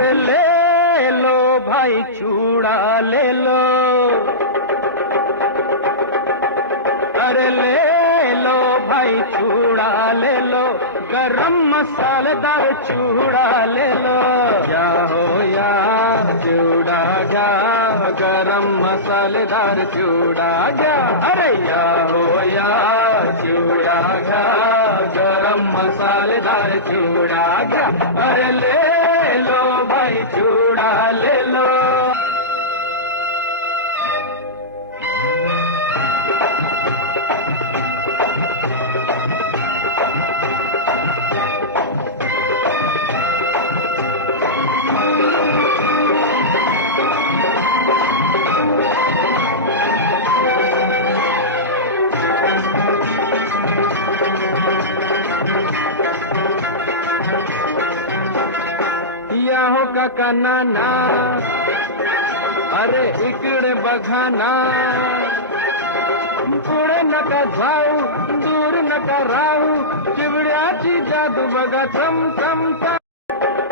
अरे ले लो भाई चूड़ा ले लो, अरे ले लो भाई चूड़ा ले लो, गरम मसालेदार चूड़ा ले लो। क्या हो या चूड़ा क्या, गरम मसालेदार चूड़ा क्या, अरे या हो या चूड़ा क्या, गरम मसालेदार चूड़ा क्या, अरे ले लो भाई चूड़ा ले लो। या हो काका नाना, अरे इकडे बघा ना, पुढे नका जाऊ दूर नका राहू, चिवड्याची जादू बघा चम चम चम।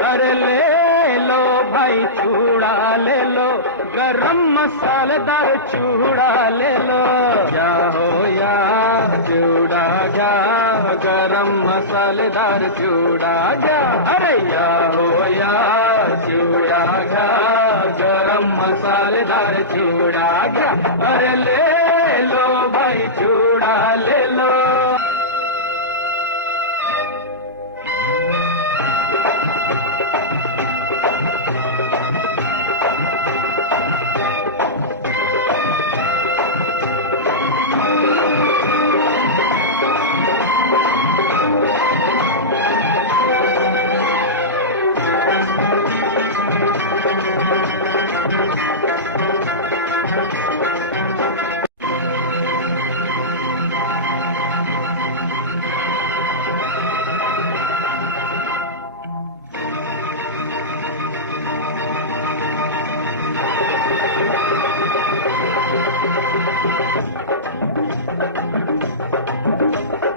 अरे ले लो भाई चूड़ा ले लो, गरम मसालेदार चूड़ा ले लो। क्या हो या चूड़ा क्या, गरम मसालेदार चूड़ा क्या, अरे या हो या चूड़ा क्या, गरम मसालेदार चूड़ा क्या, अरे ले लो भाई चूड़ा ले लो।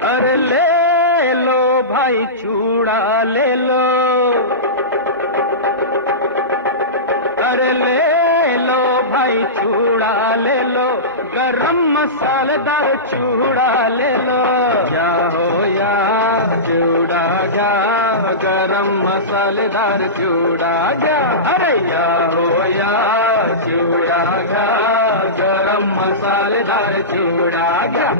अरे ले लो भाई चूड़ा ले लो, अरे ले लो भाई चूड़ा ले लो, गरम मसालेदार चूड़ा ले लो। क्या हो या चूड़ा क्या, गरम मसालेदार चूड़ा क्या, अरे या हो या चूड़ा क्या, गरम मसालेदार चूड़ा क्या।